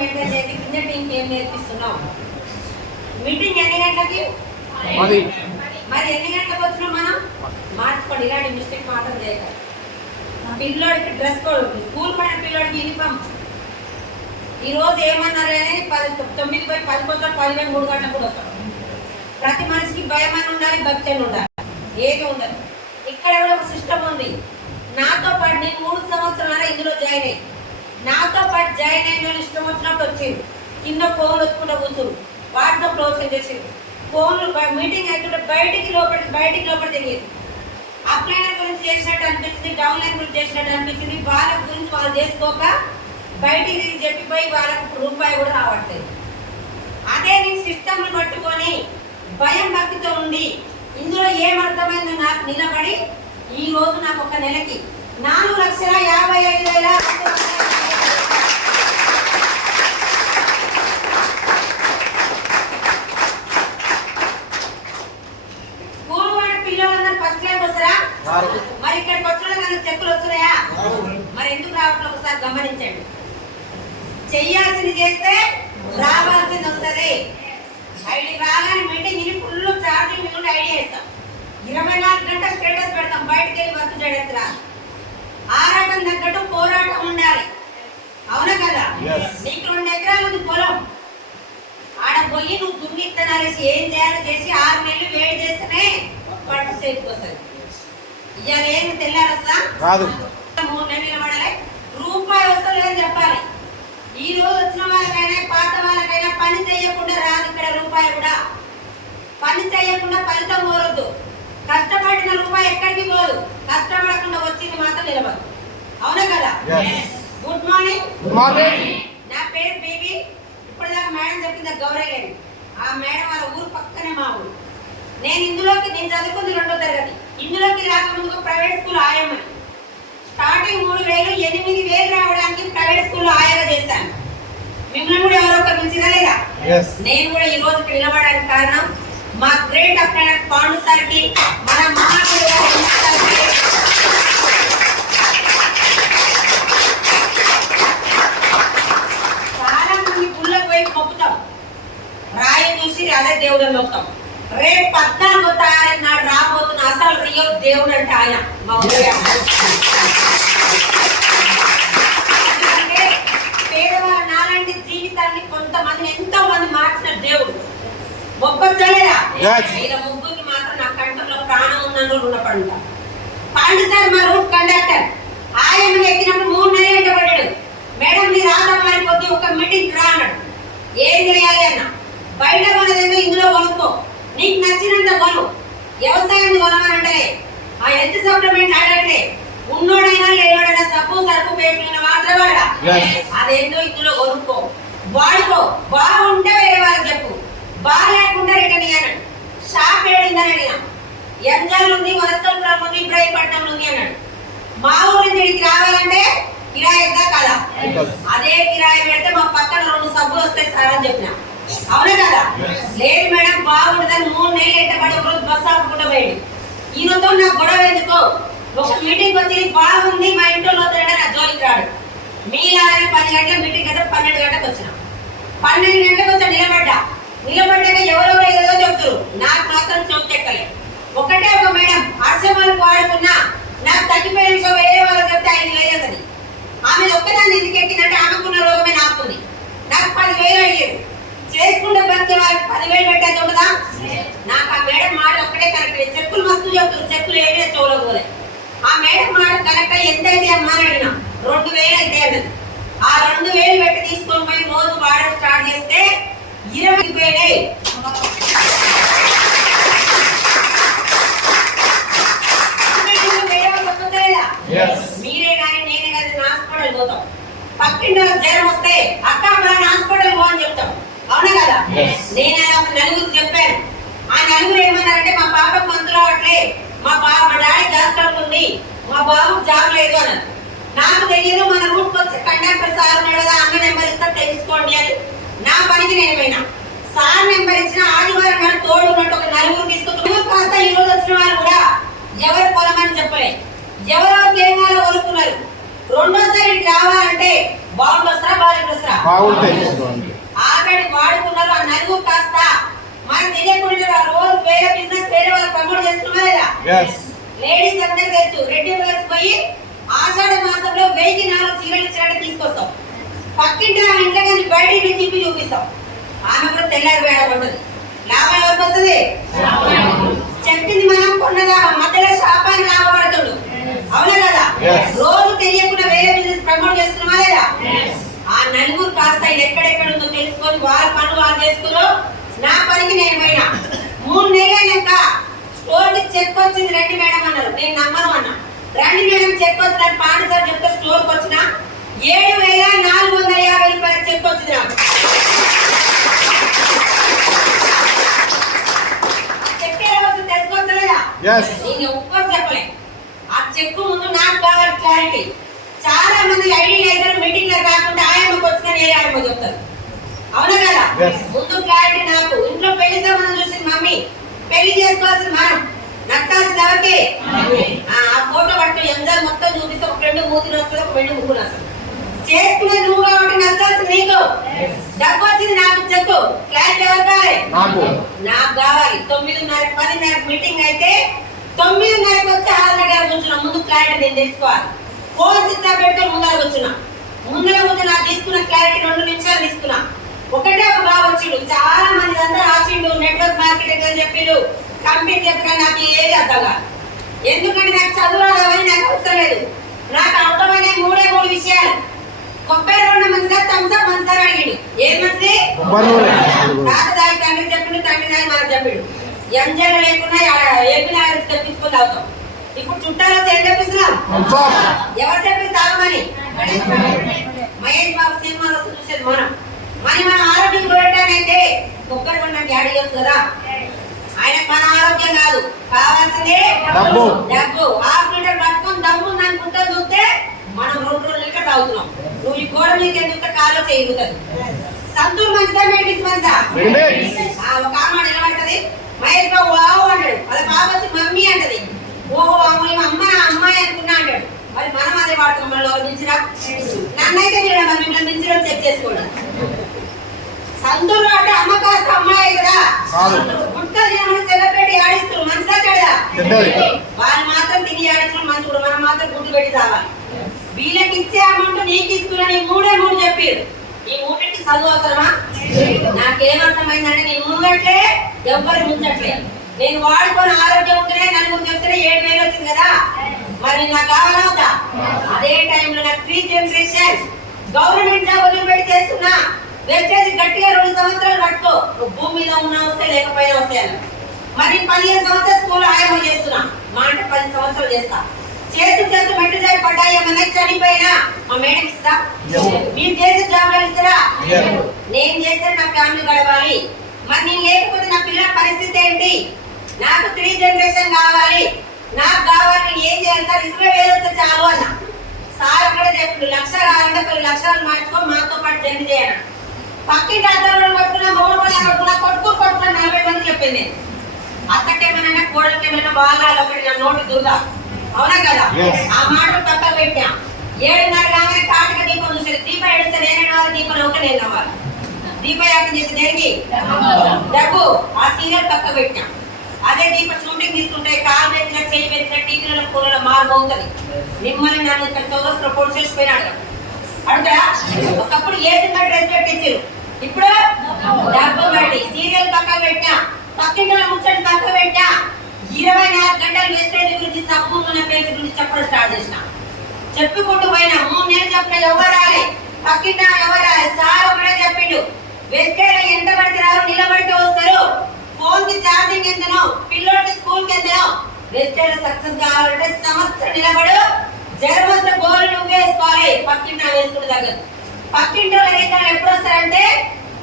Maintain కింద టీంకి ఏం నేర్పిస్తున్నాం మీటింగ్ ఎన్ని గంటలకి? మరి ఎన్ని గంటలకు వచ్చినాం మనం? మార్చుకోండి ఇలాంటి మిస్టేక్ మాత్రం చేయగలరు పిల్లోడికి డ్రెస్ కోడ్ స్కూల్ పడిన పిల్లోడికి యూనిఫామ్. ఈ రోజు ఏమన్నారు అనేది పది తొమ్మిది పోయి పది కోసం పది మూడు గంటలకు కూడా వస్తాం. ప్రతి మనిషికి భయం అని ఉండాలి భక్తి అని ఉండాలి. ఏది ఉండదు. ఇక్కడ కూడా ఒక సిస్టమ్ ఉంది. నాతో పాటు నేను మూడు సంవత్సరాల ఇందులో జాయిన్ అయ్యి నాతో పాటు జాయిన్ అయిన వాళ్ళు ఇష్టం వచ్చినట్టు వచ్చింది కింద ఫోన్ వచ్చుకుంటా కూర్చుంది వాట్సాప్ క్లోజ్ చేసింది ఫోన్లు మీటింగ్ అయితే బయటికి లోపల బయటికి లోపల తెలియదు అప్లైన్ గురించి చేసినట్టు అనిపించింది డౌన్లైన్ గురించి చేసినట్టు అనిపించింది. వాళ్ళ గురించి వాళ్ళు చేసుకోక బయటికి తిరిగి చెప్పిపోయి వాళ్ళకు రూపాయి కూడా రావట్లేదు. అదే నీ సిస్టమ్ను పట్టుకొని భయం భక్తితో ఉండి ఇందులో ఏమర్థమైందో నాకు నిలబడి ఈ రోజు నాకు ఒక నెలకి నాలుగు లక్షల యాభై ఐదు వేల స్కూల్ వాడి పిల్లలందరూ ఫస్ట్ క్లాస్ వస్తారా రారు. మరి ఇక్కడికి వచ్చిన కానీ చెక్కులు వస్తున్నాయా? మరి ఎందుకు రావట్లేదు ఒకసారి గమనించండి. చెయ్యాల్సింది చేస్తే రావాల్సింది వస్తుంది. ఐడి రాగానే మీటింగ్ ఇది ఫుల్ ఛార్జింగ్ మీద ఐడియా ఇస్తాం ఇరవై నాలుగు గంటల స్టేటస్ పెడతాం. బయటకు వెళ్ళి వర్క్ చేయడానికి రా ఆరాటం తగ్గట్టు పోరాటం ఉండాలి. అవునా కదా. నీకు రెండు ఎకరాలు ఉంది పొలం. ఆడ పోయి నువ్వు ఇత్తనాలేసి ఏం చేయాలో చేసి ఆరు నెలలు వేడి చేస్తేనే పంట చేతికి వస్తుంది. ఇవాళ ఏమి తెల్లారస్తా రాదు. మూడు నెలలు నిలబడాలి. రూపాయి వస్తుంది అని చెప్పాలి. ఈ రోజు వచ్చిన వాళ్ళకైనా పాత వాళ్ళకైనా పని చేయకుండా రాదు ఇక్కడ రూపాయి కూడా. పని చేయకుండా ఫలితం కోరొద్దు. కష్టపడిన రూపాయి ఎక్కడికి పోదు. కష్టపడకుండా వచ్చింది మాత్రం నిలబదు అవునా కదా? Yes. Good morning good morning నా పేరు బేబీ ఇప్పటిదాకా మేడం చెప్పింది గౌరయ్యని. ఆ మేడం వాళ్ళ ఊరు పక్కనే మా ఊరు. నేను ఇందులోకి నేను చదువుకుంది రెండో తరగతి. ఇందులోకి రాకముందు ప్రైవేట్ స్కూల్ ఆయమని. స్టార్టింగ్ మూడు వేలు ఎనిమిది వేలు రావడానికి ప్రైవేట్ స్కూల్లో ఆయగా చేశాను. మిమ్మల్ని కూడా ఎవరో ఒకరు పిలిచినా లేదా నేను కూడా ఈ రోజు నిలబడడానికి కారణం మా గ్రేట్ అఫ్టర్ పాండు సార్కి మన మహాత్ముడు చాలా మంది గుళ్ళకు పోయి మొక్కుతాం రాయి చూసి అదే దేవుడు మొక్కుతాం రేపు పద్నాలుగో తారీఖు నాడు రాబోతున్న అసలు రియల్ దేవుడు అంటే ఆయన. పేదవాళ్ళ నాలాంటి జీవితాన్ని కొంతమందిని ఎంతో మంది మార్చిన దేవుడు. ఇలా ముగ్గురికి మాత్రం నా కంటలో ప్రాణం ఉందని రుణపడుతా పాండు సార్ మా రూట్ కండక్టర్ ఆయన ఎక్కినప్పుడు మూడు నెలలు ఎంటబడ్డాడు మేడం మీరు మరి కొద్ది ఒక మీటింగ్ రా అన్నాడు ఏం చేయాలి అన్న? బయట కొనదేమో ఇందులో కొనుక్కో నీకు నచ్చినంత కొను. వ్యవసాయం కొనమనంటే ఆ హెల్త్ సప్లిమెంట్ అడగట్లే ఉన్నోడైనా లేనోడైనా సబ్బు సరుకు పేపర్ మాత్రం వాడా. Yes. అదేంటో ఇందులో కొనుక్కో. వాడుకో. బాగుంటే వేరే వాళ్ళకి చెప్పు. బాగాలేకుండా రిటర్న్ ఇయ్యను. షాప్ ఏడిందని అడిగిన. ఎంజాల్ ఉంది వరస్తపురం ఉంది ఇబ్రాహీపట్నం ఉంది అన్నాడు. మా ఊరి నుంచి రావాలంటే కిరాయి కదా. అదే కిరాయి పెడితే మా పక్కన రెండు సబ్బులు వస్తాయి సార్ అని చెప్పిన. అవునా కదా? లేదు మేడం బాగుంటుందని మూడు నెలలు ఎంటబడి ఒక రోజు బస్సు ఆపుకుంటూ పోయాడు ఈయనతో నా గొడవ ఎందుకో? ఒక మీటింగ్ వచ్చి బాగుంది మా ఇంట్లో వస్తాడంటే నా జోలికి రాడు. మీలాగే పది గంటల మీటింగ్ అయితే పన్నెండు గంటలకు వచ్చిన. పన్నెండు గంటలకు వచ్చి నిలబడ్డా. నిలబడ్డాక ఎవరెవరు ఏదో చెప్తారు. నాకు మాత్రం చెప్తే ఒకటే ఒక మేడం అర్చమలకు వాడుకున్నా. నాకు తగ్గిపోయిన విషయం వేరే వాళ్ళకి చెప్తే ఐదు వేలు అన్నది ఆమె ఒక్కదాన్ని ఎందుకు ఎక్కిందంటే ఆమెకున్న రోగమే నాకుంది నాకు పదివేలు అడిగారు చేసుకుంటే బతికే వాళ్ళకి పదివేలు పెట్టేది ఉండదా నాకు ఆ మేడం మాట ఒక్కటే కరెక్ట్ చెక్కులు మస్తు చెప్తారు చెక్కులు ఏమీ చెవులో పోలే ఆ మేడం మాట కరెక్ట్ ఎంత అయితే అమ్మా అని అడిగినా రెండు వేలు అయితే అన్నది ఆ రెండు వేలు పెట్టి తీసుకొని పోయి రోజు వాడడం స్టార్ట్ చేస్తే ఇరవై పోయినాయి వేరే వాళ్ళు ఒప్పుకోలేదా? Yes. మీరే కానీ నేనే కానీ హాస్పిటల్ పోతాం పక్కింటి వాళ్ళకి జ్వరం వస్తే అక్క మన హాస్పిటల్ పో అని చెప్తాం అవునా కదా Yes. నేను అలా ఒక నలుగురు చెప్పాను ఆ నలుగురు ఏమన్నారంటే మా పాపకు మందులు అవ్వట్లే మా బాబు మా డాడీ హాస్పిటల్ ఉంది మా బాబు జాబ్ లేదు అన్నారు నాకు తెలియదు మన రూట్ వచ్చి కండక్టర్ సార్ ఉన్నాడు కదా అన్న నెంబర్ ఇస్తా తెలుసుకోండి అని నా పనికి నేను పోయినా సార్ నెంబర్ ఇచ్చిన ఆదివారం నాడు తోడు ఉన్నట్టు ఒక నలుగురు తీసుకొచ్చి కాస్త ఈ రోజు వచ్చిన వాళ్ళు కూడా ఎవరు కొనమని చెప్పలే ఎవరెవరికి ఏం కావాలో కొనుక్కున్నారు రెండోసారి రావాలంటే బాగుండు వస్తారా బాగా వస్తారా బాగుంటాయి. ఆల్రెడీ వాడుకున్నారు ఆ నలుగురు కాస్త. మనం తెలియకుండా రోజు వేరే బిజినెస్ వేరే వాళ్ళు ప్రమోట్ చేస్తున్నారా లేడీస్ అందరికి తెలుసు రెడ్డి బ్రదర్స్ పోయి ఆషాఢ మాసంలో వెయ్యి నాలుగు చీరలు ఇచ్చినట్టు తీసుకొస్తాం. పక్కింటి ఆమె ఇంట్లో కానీ బయట తిప్పి చూపిస్తాం. ఆమె కూడా తెల్లారి వేడ ఉంటుంది లాభం ఎవరికి వస్తుంది? చెప్పింది మనం కొన్నదా మధ్యలో శాపాన్ని లాభపడుతుడు. అవునా కదా. రోజు తెలియకుండా వేరే బిజినెస్ ప్రమోట్ చేస్తున్నామా లేదా? ఆ నలుగురు కాస్త ఎక్కడెక్కడ ఉందో తెలుసుకొని వాళ్ళ పనులు వాళ్ళు చేసుకున్నారు నా పనికి నేను పోయినా. మూడు నెలలు అయినాక స్టోర్కి చెక్ వచ్చింది రండి మేడం అన్నారు. నేను నమ్మను అన్నా. రండి మేడం చెక్ వచ్చిన పాండు సార్ చెప్తే స్టోర్కి వచ్చిన. ఏడు వేల నాలుగు వందల యాభై రూపాయల చెక్ వచ్చింది నాకు. ఎలా వచ్చింది తెలుసుకోవచ్చలేదా నేను ఒక్కరు చెప్పలే. ఆ చెక్కు ముందు నాకు కావాలి క్లారిటీ చాలా మంది ఐడి లేదని మీటింగ్లో కాకుండా ఆయమ్మకి వచ్చిన ఏ ఆయమ్మ చెప్తారు? అవునా కదా. ముందు క్లారిటీ నాకు. ఇంట్లో పెళ్ళి సంబంధం చూసింది మమ్మీ. పెళ్ళి చేసుకోవాల్సింది మనం. నచ్చాల్సింది ఎవరికి? ఆ ఫోటో పట్టుకుని ఎంజాయ్ మొత్తం చూపిస్తే ఒక రెండు మూతిని వస్తుంది ఒక రెండు ముగ్గురు వస్తుంది చేసుకునే నువ్వు కాబట్టి నచ్చాల్సింది నీకు. డబ్బు వచ్చింది నాకు చెప్పు. క్లారిటీ ఎవరు కావాలి నాకు కావాలి. తొమ్మిదిన్నర పదిన్నర మీటింగ్ అయితే తొమ్మిదిన్నరకు వచ్చి ఆరు గారు కూర్చున్నా ముందు క్లారిటీ నేను తెలుసుకోవాలి. ఫోన్ ఆఫ్ పెట్టుకొని ముందర కూర్చున్నా. ముందర నాకు తీసుకున్న క్లారిటీ రెండు నిమిషాలు తీసుకున్నా. ఒకటే ఒక బాబు వచ్చిండు. చాలా మంది అందరూ రాసిండు నెట్వర్క్ మార్కెటింగ్ అని చెప్పిండు కంపెనీ చెప్పిన నాకు ఏది అర్థం కాదు. ఎందుకంటే నాకు చదువు రాదని నాకు అవసరం లేదు. నాకు అర్థమైన మూడే మూడు విషయాలు. కొబ్బరి రెండు మంచిదా థమ్స్అప్ మంచిదా అడిగిండు. ఏది మంచిది. తాత దాగి తండ్రి చెప్పిండు తండ్రి దాగి మనకు చెప్పిండు. ఎంజాయ్ లేకుండా ఏపీ నాయకులు తెప్పించుకొని తాగుతాం. ఇప్పుడు చుట్టాలు ఏం తెప్పిస్తున్నాం. ఎవరు చెప్పి తాగమని? మహేష్ బాబు సినిమాలో వస్తే చూసేది మనం. మరి మన ఆరోగ్యం చూడటానైతే కొబ్బరి కొండకి యాడ్ చేయొచ్చు కదా. ఆయన మన ఆరోగ్యం కాదు. కావాల్సిందే డబ్బు. డబ్బు. హాఫ్ లీటర్ పట్టుకొని డబ్బు అనుకుంటా చూస్తే మనం రెండు రెండు లీటర్ తాగుతున్నాం. నువ్వు ఈ గోడ మీకు ఎందుకు కాలో చేయగలుగుతుంది సంతూర్ మంచిదా మెడిక్స్ మంచిదా? ఒక ఆమె మహేష్ బాబు వావ్ అంటాడు. వాళ్ళ బాబు వచ్చి మమ్మీ అంటది. ఓహో అమ్మ ఈమె అమ్మ నా అమ్మాయి అనుకున్నా అంటాడు. మరి మనం అదే మళ్ళీ ఎవరు మించిరా నన్నైతే మీరు మరి మిమ్మల్ని మించడం చెక్ చేసుకోండి సంతూర్ అంటే అమ్మ కాస్త అమ్మాయి కదా. గుంటలు తినమని సెలబ్రిటీ ఆడిస్తారు మంచిదా చెడదా. వాళ్ళు మాత్రం తిని ఆడించడం మంచిగా మనం మాత్రం గుడ్డు పెట్టి చావాలి. వీళ్ళకి ఇచ్చే అమౌంట్ నీకు ఇస్తున్నా నీ మూడే మూడు చెప్పారు. ఈ మూడింటికి చదువు అవసరమా? నాకేమర్థమైందంటే నేను ముంగట్లే ఎవ్వరు ముంచట్లే నేను వాడుకొని ఆరోగ్యం ఉంటేనే నలుగురు చెప్తేనే ఏడు వేలు వచ్చింది కదా? మరి నాకు కావాలవుతా అదే టైంలో నాకు త్రీ జనరేషన్ గవర్నమెంట్ జాబ్ వదిలిపెట్టి చేస్తున్నా. వెస్టేజ్ గట్టిగా రెండు సంవత్సరాలు పట్టుకో. నువ్వు భూమి మీద ఉన్నా వస్తే లేకపోయినా వస్తాయన్న మరి పదిహేను సంవత్సరాలు స్కూల్ ఆయమ్మ చేస్తున్నా. మా అంటే పది సంవత్సరాలు చేస్తా. చేస్తూ చేస్తూ మెట్టు జాయి పడ్డాయి ఏమన్నా చనిపోయినా. మా మేడం ఇస్తా. మీరు చేసే జాబ్ ఇస్తారా. నేను చేస్తే నా ఫ్యామిలీ గడవాలి. మరి నేను లేకపోతే నా పిల్లల పరిస్థితి ఏంటి? నాకు త్రీ జనరేషన్ కావాలి. నాకు కావాలి ఏం చేయాలి? సార్ ఇరవై వేలు వస్తే చాలు అన్న. సార్ కూడా చెప్పిండు లక్ష కావాలంటే కొన్ని లక్షలు మార్చుకో మాతో పాటు జర్నీ చేయను పక్కింటి అద్దరు పట్టుకున్నా మూడు పనులు పట్టుకున్నా కొట్టుకు కొట్టుకున్నా నలభై మంది చెప్పింది. అత్తకేమైనా కోడలికేమైనా బాగా ఒకటి నా నోటి దుర్గా అవునా కదా. ఆ మాట పక్కన పెట్టా ఏడున్నర కాగానే కాటిక దీపం చూసేది దీపం ఎడిస్తే నేను దీపం ఒక నేను నవ్వాలి. దీపయాత్ర చేసి దేనికి? డబ్బు. ఆ సీరియల్ పక్క పెట్టా అదే దీప షూటింగ్ తీసుకుంటే కాలు పెట్టిన చేయి పెట్టిన టీవీలలో ఫోన్లలో మారుమవుతుంది మిమ్మల్ని నన్ను ఇక్కడ చౌరస్లో పోటీ చేసిపోయినాడు. అడుగుతా ఒకప్పుడు ఏ సినిమా డ్రెస్ పెట్టించారు? ఇప్పుడు? డబ్బు పెట్టి సీరియల్ పక్క పెట్టా పక్కింటి ముచ్చటి పక్క పెట్టా ఇరవై నాలుగు గంటలు వెస్టేజ్ చెప్పడం స్టార్ట్ చేసిన. చెప్పుకుంటూ పోయినా మూడు నెలలు చెప్పిన ఎవరు రాలే పక్కింట ఎవరు రాలే సార్ ఒకటే చెప్పిండు వెస్టేజ్ ఎంత పడితే రారు? నిలబడితే వస్తారు. ఫోన్కి ఛార్జింగ్ ఎంతనో? పిల్లోడికి స్కూల్కి ఎంతనో? వెస్టేజ్ సక్సెస్ కావాలంటే సంవత్సరం నిలబడు. జ్వరం వస్తే గోలు నువ్వు వేసుకోవాలి. పక్కింట వేసుకుంటే దగ్గర పక్కింటో వాళ్ళు ఎప్పుడు వస్తారంటే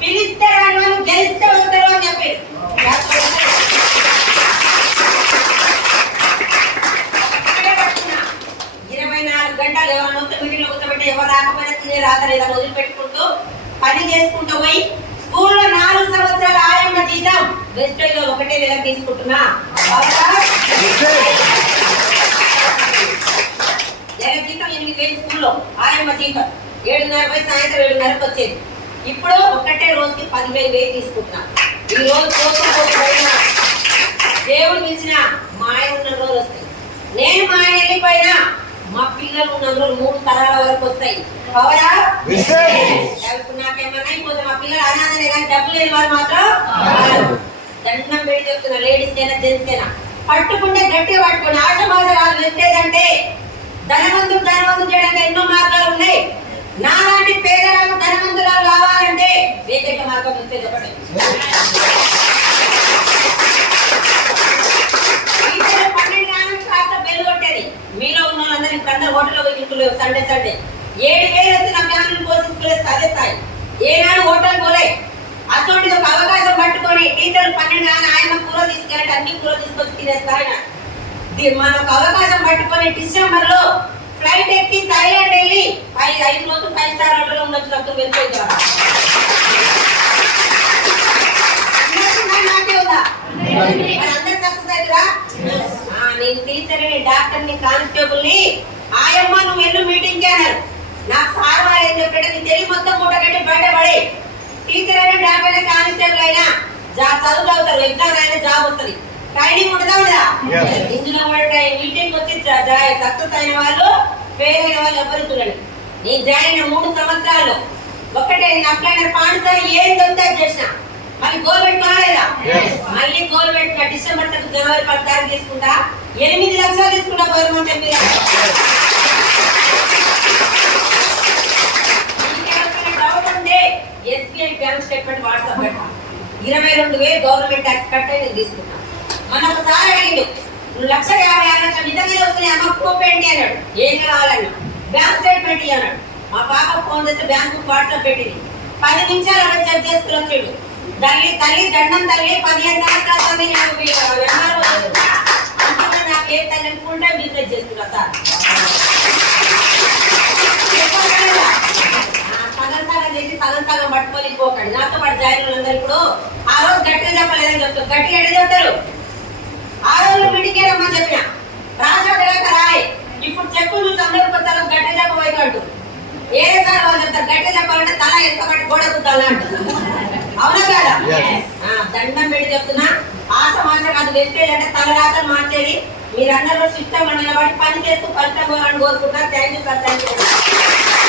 పిలిస్తే రాని వాళ్ళు గెలిస్తే వస్తారు అని చెప్పారు ఒక్కటే పట్టుకున్నా. ఇరవై నాలుగు గంటలు ఎవరైనా వస్తే మీటింగ్లో కూర్చోబెట్టి ఎవరు రాకపోయినా తినే రాకలేదని వదిలిపెట్టుకుంటూ పని చేసుకుంటూ పోయి స్కూల్లో నాలుగు సంవత్సరాల ఆయమ్మ జీతం వెస్టేజ్లో ఒకటే నెల తీసుకుంటున్నా అవునా? నెల జీతం ఎనిమిది వేలు స్కూల్లో ఆయమ్మ జీతం. ఏడున్నర పోయి సాయంత్రం ఏడున్నరకు వచ్చేది. ఇప్పుడు ఒకటే రోజుకి పదివేలు వేలు తీసుకుంటున్నా. ఈ రోజు పోయినా దేవుడు పిలిచిన మా ఆయన ఉన్న రోజులు వస్తాయి. నేను మా ఆయన వెళ్ళిపోయినా మా పిల్లలు ఉన్న రోజులు మూడు తరాల వరకు వస్తాయి. ఇప్పుడు నాకేమన్నా అయిపోతే మా పిల్లలు అనాథనే కానీ డబ్బులు లేని వారు మాత్రం. దండం పెట్టి చెప్తున్నా లేడీస్ కైనా జెంట్స్ కైనా. పట్టుకుంటే గట్టిగా పట్టుకోండి. ఆశ బాధ కాదు వెళ్తేదంటే ధనవంతుడు ధనవంతుడు చేయడానికి ఎన్నో మార్గాలు ఉన్నాయి. నాలాంటి పేదరాలు ధనవంతురాలు కావాలంటే ఏకైక మార్గం వెళ్తే చెప్పండి. పన్నెండు గంటల నుంచి బెల్ కొట్టేది. మీలో ఉన్న వాళ్ళందరూ ఇప్పుడు అందరూ హోటల్లో పోయి తింటున్నారు సండే సండే. ఏడు వేలు వస్తే నా ఫ్యామిలీ పోషించుకోలేదు అదే స్థాయి. ఏనాడు హోటల్ పోలే. అటువంటి ఒక అవకాశం పట్టుకొని టీచర్లు పన్నెండు కానీ ఆయన కూర తీసుకెళ్ళి అన్ని కూర తీసుకొచ్చి తినేస్తారు ఆయన. మనకు మనం అవకాశం పట్టుకొని డిసెంబర్లో ఫ్లైట్ ఎక్కి థైలాండ్ వెళ్ళి ఐదు ఐదు రోజులు ఫైవ్ స్టార్ హోటల్ ఉండొచ్చు అప్పుడు వెళ్ళిపోయింది నాకే ఉందా అందరు సక్సెస్ అవుతురా నేను టీచర్ని డాక్టర్ని కానిస్టేబుల్ని ఆయమ్మ నువ్వు వెళ్ళు మీటింగ్కి అన్నారు. నాకు సార్ వాళ్ళు ఏం చెప్పాడు నీ తెలివి మొత్తం మూట కట్టి బయటపడి. టీచర్ అయినా డాక్టర్ అయినా కానిస్టేబుల్ అయినా జా చదువు చదువుతారు ఎగ్జామ్ అయినా జాబ్ వస్తుంది. ట్రైనింగ్ ఉంటుందా ఉండదా? Yes. ఇందులో కూడా మీటింగ్ వచ్చి సక్సెస్ అయిన వాళ్ళు ఫెయిల్ అయిన వాళ్ళు ఎవరు చూడండి నేను జాయిన్ అయిన మూడు సంవత్సరాలు. ఒక్కటే నేను అప్లై అయిన పాండిసారి ఏం చెప్తే చేసిన. మళ్ళీ గోల్ పెట్టుకోలేదా. మళ్ళీ గోల్ పెట్టుకున్న డిసెంబర్ తక్కువ జనవరి పద్నాలుగు తీసుకుంటా. ఎనిమిది లక్షలు తీసుకుంటా గవర్నమెంట్ డౌట్ ఉంటే ఎస్బీఐ బ్యాంక్ స్టేట్మెంట్ వాట్సాప్ పెట్టా ఇరవై రెండు వేలు గవర్నమెంట్ ట్యాక్స్ కట్ అయి నేను తీసుకున్నా మన ఒకసారి అడిగిండు నువ్వు లక్ష యాభై ఆరు లక్షలు నిజంగానే వస్తున్నాయి అమ్మ ప్రూఫ్ ఏంటి అన్నాడు. ఏం కావాలన్నా? బ్యాంక్ స్టేట్మెంట్ అన్నాడు మా పాప ఫోన్ చేస్తే బ్యాంకు వాట్సాప్ పెట్టింది. పది నిమిషాలు అక్కడ చెక్ చేసుకుని వచ్చాడు. తల్లి తల్లి దండం తల్లి పదిహేను సంవత్సరాల తల్లి నాకు ఏ తల్లి అనుకుంటే బిజినెస్ చేస్తున్నా సార్. సగం సగం చేసి సగం సగం పట్టుకొని పోకండి. నాతో పాటు జాయిన్ అందరు ఇప్పుడు ఆ రోజు గట్టిగా చెప్పలేదని చెప్తున్నారు గట్టిగా ఎట్లా చెప్తారు ఆ రోజు మీటింగ్ రమ్మని చెప్పిన రాష్ట్ర రాయ్ ఇప్పుడు చెప్పు నువ్వు అందరూ కొత్త గట్టిగా చెప్పబోయి అంటూ ఏరే సార్ వాళ్ళు చెప్తారు గట్టిగా చెప్పాలంటే తల ఎంత పట్టి గోడ కుట్టాలా అంటారు అవునా కదా. ఆ, దండం పెట్టి చెప్తున్నా. మాస కాదు వెస్టేజ్ అంటే తల రాత్రి మార్చేది. మీరందరూ సిస్టమ్ నిలబడి పని చేస్తూ ఫలితం కోరుకుంటున్నా. Thank you sir thank you